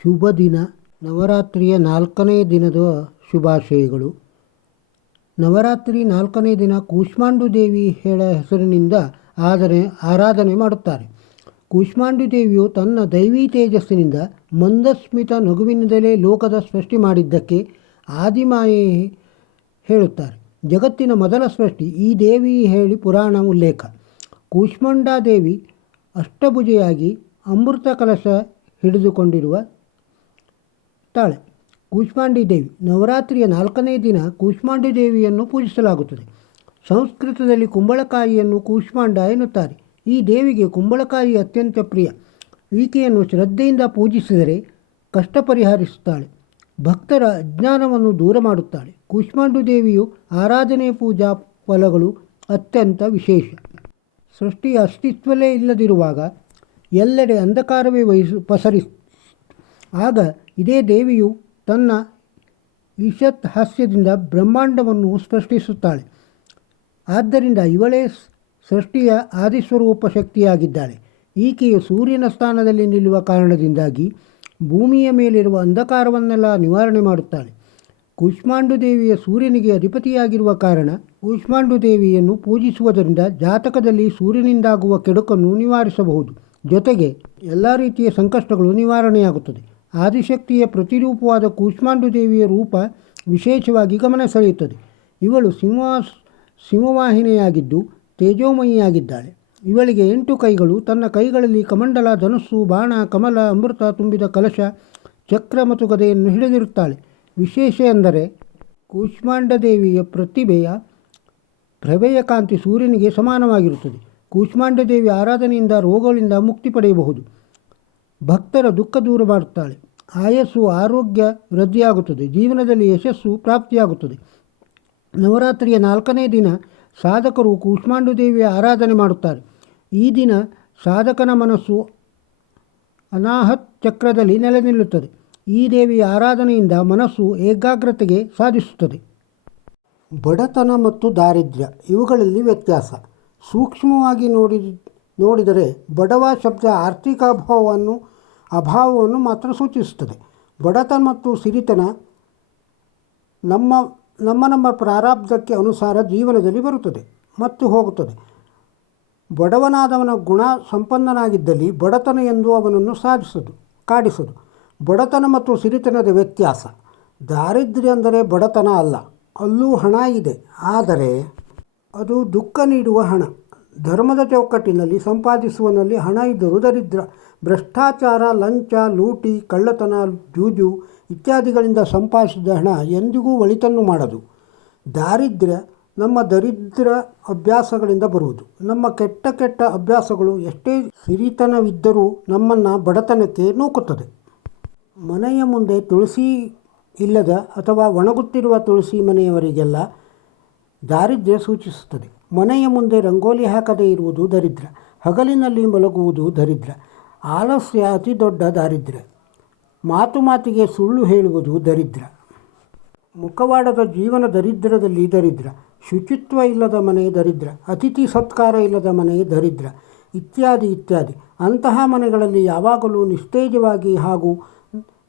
ಶುಭ ದಿನ. ನವರಾತ್ರಿಯ 4ನೇ ದಿನದ ಶುಭಾಶಯಗಳು. ನವರಾತ್ರಿ 4ನೇ ದಿನ ಕೂಷ್ಮಾಂಡು ದೇವಿ ಹೆಸರಿನಿಂದ ಆರಾಧನೆ ಮಾಡುತ್ತಾರೆ. ಕೂಷ್ಮಾಂಡು ದೇವಿಯು ತನ್ನ ದೈವೀ ತೇಜಸ್ಸಿನಿಂದ ಮಂದಸ್ಮಿತ ನಗುವಿನಿಂದಲೇ ಲೋಕದ ಸೃಷ್ಟಿ ಮಾಡಿದ್ದಕ್ಕೆ ಆದಿಮಾಯೆ ಹೇಳುತ್ತಾರೆ. ಜಗತ್ತಿನ ಮೊದಲ ಸೃಷ್ಟಿ ಈ ದೇವಿ ಹೇಳಿ ಪುರಾಣ ಉಲ್ಲೇಖ. ಕೂಷ್ಮಾಂಡಾ ದೇವಿ ಅಷ್ಟಭುಜೆಯಾಗಿ ಅಮೃತ ಕಲಶ ಹಿಡಿದುಕೊಂಡಿರುವ ತಾಳೆ ಕೂಷ್ಮಾಂಡಿ ದೇವಿ. ನವರಾತ್ರಿಯ 4ನೇ ದಿನ ಕೂಷ್ಮಾಂಡಿ ದೇವಿಯನ್ನು ಪೂಜಿಸಲಾಗುತ್ತದೆ. ಸಂಸ್ಕೃತದಲ್ಲಿ ಕುಂಬಳಕಾಯಿಯನ್ನು ಕೂಷ್ಮಾಂಡ ಎನ್ನುತ್ತಾರೆ. ಈ ದೇವಿಗೆ ಕುಂಬಳಕಾಯಿ ಅತ್ಯಂತ ಪ್ರಿಯ. ಈಕೆಯನ್ನು ಶ್ರದ್ಧೆಯಿಂದ ಪೂಜಿಸಿದರೆ ಕಷ್ಟ ಪರಿಹರಿಸುತ್ತಾಳೆ. ಭಕ್ತರ ಅಜ್ಞಾನವನ್ನು ದೂರ ಮಾಡುತ್ತಾಳೆ. ಕೂಷ್ಮಾಂಡು ದೇವಿಯು ಆರಾಧನೆ ಪೂಜಾ ಫಲಗಳು ಅತ್ಯಂತ ವಿಶೇಷ. ಸೃಷ್ಟಿಯ ಅಸ್ತಿತ್ವವೇ ಇಲ್ಲದಿರುವಾಗ ಎಲ್ಲೆಡೆ ಅಂಧಕಾರವೇ ಆಗ ಇದೇ ದೇವಿಯು ತನ್ನ ಈಶತ್ ಹಾಸ್ಯದಿಂದ ಬ್ರಹ್ಮಾಂಡವನ್ನು ಸೃಷ್ಟಿಸುತ್ತಾಳೆ. ಆದ್ದರಿಂದ ಇವಳೇ ಸೃಷ್ಟಿಯ ಆದಿಸ್ವರೂಪ ಶಕ್ತಿಯಾಗಿದ್ದಾಳೆ. ಈಕೆಯು ಸೂರ್ಯನ ಸ್ಥಾನದಲ್ಲಿ ನಿಲ್ಲುವ ಕಾರಣದಿಂದಾಗಿ ಭೂಮಿಯ ಮೇಲಿರುವ ಅಂಧಕಾರವನ್ನೆಲ್ಲ ನಿವಾರಣೆ ಮಾಡುತ್ತಾಳೆ. ಕೂಷ್ಮಾಂಡು ದೇವಿಯ ಸೂರ್ಯನಿಗೆ ಅಧಿಪತಿಯಾಗಿರುವ ಕಾರಣ ಕೂಷ್ಮಾಂಡು ದೇವಿಯನ್ನು ಪೂಜಿಸುವುದರಿಂದ ಜಾತಕದಲ್ಲಿ ಸೂರ್ಯನಿಂದಾಗುವ ಕೆಡುಕನ್ನು ನಿವಾರಿಸಬಹುದು. ಜೊತೆಗೆ ಎಲ್ಲ ರೀತಿಯ ಸಂಕಷ್ಟಗಳು ನಿವಾರಣೆಯಾಗುತ್ತದೆ. ಆದಿಶಕ್ತಿಯ ಪ್ರತಿರೂಪವಾದ ಕೂಷ್ಮಾಂಡು ದೇವಿಯ ರೂಪ ವಿಶೇಷವಾಗಿ ಗಮನ ಸೆಳೆಯುತ್ತದೆ. ಇವಳು ಸಿಂಹವಾಹಿನಿಯಾಗಿದ್ದು ತೇಜೋಮಯಿಯಾಗಿದ್ದಾಳೆ. ಇವಳಿಗೆ 8 ಕೈಗಳು. ತನ್ನ ಕೈಗಳಲ್ಲಿ ಕಮಂಡಲ, ಧನುಸ್ಸು, ಬಾಣ, ಕಮಲ, ಅಮೃತ ತುಂಬಿದ ಕಲಶ, ಚಕ್ರ ಮತ್ತು ಗದೆಯನ್ನು ಹಿಡಿದಿರುತ್ತಾಳೆ. ವಿಶೇಷ ಎಂದರೆ ಕೂಷ್ಮಾಂಡ ದೇವಿಯ ಪ್ರಭೆಯ ಕಾಂತಿ ಸೂರ್ಯನಿಗೆ ಸಮಾನವಾಗಿರುತ್ತದೆ. ಕೂಷ್ಮಾಂಡ ದೇವಿಯ ಆರಾಧನೆಯಿಂದ ರೋಗಗಳಿಂದ ಮುಕ್ತಿ ಪಡೆಯಬಹುದು. ಭಕ್ತರ ದುಃಖ ದೂರ ಮಾಡುತ್ತಾಳೆ. ಆಯಸ್ಸು, ಆರೋಗ್ಯ ವೃದ್ಧಿಯಾಗುತ್ತದೆ. ಜೀವನದಲ್ಲಿ ಯಶಸ್ಸು ಪ್ರಾಪ್ತಿಯಾಗುತ್ತದೆ. ನವರಾತ್ರಿಯ 4ನೇ ದಿನ ಸಾಧಕರು ಕೂಷ್ಮಾಂಡು ದೇವಿಯ ಆರಾಧನೆ ಮಾಡುತ್ತಾರೆ. ಈ ದಿನ ಸಾಧಕನ ಮನಸ್ಸು ಅನಾಹತ್ ಚಕ್ರದಲ್ಲಿ ನೆಲೆ ನಿಲ್ಲುತ್ತದೆ. ಈ ದೇವಿಯ ಆರಾಧನೆಯಿಂದ ಮನಸ್ಸು ಏಕಾಗ್ರತೆಗೆ ಸಾಧಿಸುತ್ತದೆ. ಬಡತನ ಮತ್ತು ದಾರಿದ್ರ್ಯ ಇವುಗಳಲ್ಲಿ ವ್ಯತ್ಯಾಸ. ಸೂಕ್ಷ್ಮವಾಗಿ ನೋಡಿದರೆ ಬಡವ ಶಬ್ದ ಆರ್ಥಿಕ ಅಭಾವವನ್ನು ಮಾತ್ರ ಸೂಚಿಸುತ್ತದೆ. ಬಡತನ ಮತ್ತು ಸಿರಿತನ ನಮ್ಮ ಪ್ರಾರಬ್ಧಕ್ಕೆ ಅನುಸಾರ ಜೀವನದಲ್ಲಿ ಬರುತ್ತದೆ ಮತ್ತು ಹೋಗುತ್ತದೆ. ಬಡವನಾದವನ ಗುಣ ಸಂಪನ್ನನಾಗಿದ್ದಲ್ಲಿ ಬಡತನ ಎಂದು ಅವನನ್ನು ಕಾಡಿಸದು. ಬಡತನ ಮತ್ತು ಸಿರಿತನದ ವ್ಯತ್ಯಾಸ. ದಾರಿದ್ರ್ಯ ಅಂದರೆ ಬಡತನ ಅಲ್ಲ. ಅಲ್ಲೂ ಹಣ ಇದೆ, ಆದರೆ ಅದು ದುಃಖ ನೀಡುವ ಹಣ. ಧರ್ಮದ ಚೌಕಟ್ಟಿನಲ್ಲಿ ಸಂಪಾದಿಸುವನಲ್ಲಿ ಹಣ ಇದ್ದರೂ ದರಿದ್ರ. ಭ್ರಷ್ಟಾಚಾರ, ಲಂಚ, ಲೂಟಿ, ಕಳ್ಳತನ, ಜೂಜು ಇತ್ಯಾದಿಗಳಿಂದ ಸಂಪಾದಿಸಿದ ಹಣ ಎಂದಿಗೂ ಒಳಿತನ್ನು ಮಾಡದು. ದಾರಿದ್ರ್ಯ ನಮ್ಮ ದರಿದ್ರ ಅಭ್ಯಾಸಗಳಿಂದ ಬರುವುದು. ನಮ್ಮ ಕೆಟ್ಟ ಅಭ್ಯಾಸಗಳು ಎಷ್ಟೇ ಸಿರಿತನವಿದ್ದರೂ ನಮ್ಮನ್ನು ಬಡತನಕ್ಕೆ ನೂಕುತ್ತದೆ. ಮನೆಯ ಮುಂದೆ ತುಳಸಿ ಇಲ್ಲದ ಅಥವಾ ಒಣಗುತ್ತಿರುವ ತುಳಸಿ ಮನೆಯವರಿಗೆಲ್ಲ ದಾರಿದ್ರ್ಯ ಸೂಚಿಸುತ್ತದೆ. ಮನೆಯ ಮುಂದೆ ರಂಗೋಲಿ ಹಾಕದೇ ಇರುವುದು ದರಿದ್ರ. ಹಗಲಿನಲ್ಲಿ ಮಲಗುವುದು ದರಿದ್ರ. ಆಲಸ್ಯ ಅತಿ ದೊಡ್ಡ ದಾರಿದ್ರ್ಯ. ಮಾತಿಗೆ ಸುಳ್ಳು ಹೇಳುವುದು ದರಿದ್ರ. ಮುಖವಾಡದ ಜೀವನ ದರಿದ್ರದಲ್ಲಿ ದರಿದ್ರ. ಶುಚಿತ್ವ ಇಲ್ಲದ ಮನೆ ದರಿದ್ರ. ಅತಿಥಿ ಸತ್ಕಾರ ಇಲ್ಲದ ಮನೆ ದರಿದ್ರ, ಇತ್ಯಾದಿ. ಅಂತಹ ಮನೆಗಳಲ್ಲಿ ಯಾವಾಗಲೂ ನಿಸ್ತೇಜವಾಗಿ ಹಾಗೂ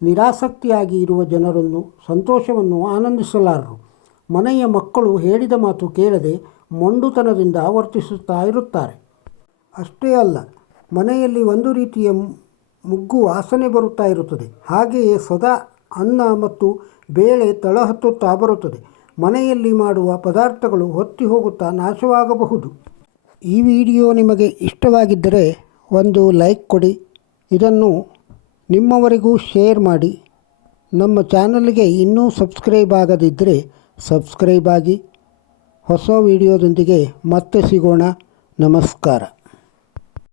ನಿರಾಸಕ್ತಿಯಾಗಿ ಇರುವ ಜನರನ್ನು ಸಂತೋಷವನ್ನು ಆನಂದಿಸಲಾರರು. ಮನೆಯ ಮಕ್ಕಳು ಹೇಳಿದ ಮಾತು ಕೇಳದೆ ಮೊಂಡುತನದಿಂದ ವರ್ತಿಸುತ್ತಾ ಇರುತ್ತಾರೆ. ಅಷ್ಟೇ ಅಲ್ಲ, ಮನೆಯಲ್ಲಿ ಒಂದು ರೀತಿಯ ಮುಗ್ಗು ವಾಸನೆ ಬರುತ್ತಾ ಇರುತ್ತದೆ. ಹಾಗೆಯೇ ಸದಾ ಅನ್ನ ಮತ್ತು ಬೇಳೆ ತಳಹತ್ತುತ್ತಾ ಬರುತ್ತದೆ. ಮನೆಯಲ್ಲಿ ಮಾಡುವ ಪದಾರ್ಥಗಳು ಹೊತ್ತಿ ಹೋಗುತ್ತಾ ನಾಶವಾಗಬಹುದು. ಈ ವಿಡಿಯೋ ನಿಮಗೆ ಇಷ್ಟವಾಗಿದ್ದರೆ ಒಂದು ಲೈಕ್ ಕೊಡಿ. ಇದನ್ನು ನಿಮ್ಮವರಿಗೂ ಶೇರ್ ಮಾಡಿ. ನಮ್ಮ ಚಾನಲ್ಗೆ ಇನ್ನೂ ಸಬ್ಸ್ಕ್ರೈಬ್ ಆಗದಿದ್ದರೆ ಸಬ್ಸ್ಕ್ರೈಬ್ ಆಗಿ. ಹೊಸ ವಿಡಿಯೋದೊಂದಿಗೆ ಮತ್ತೆ ಸಿಗೋಣ. ನಮಸ್ಕಾರ.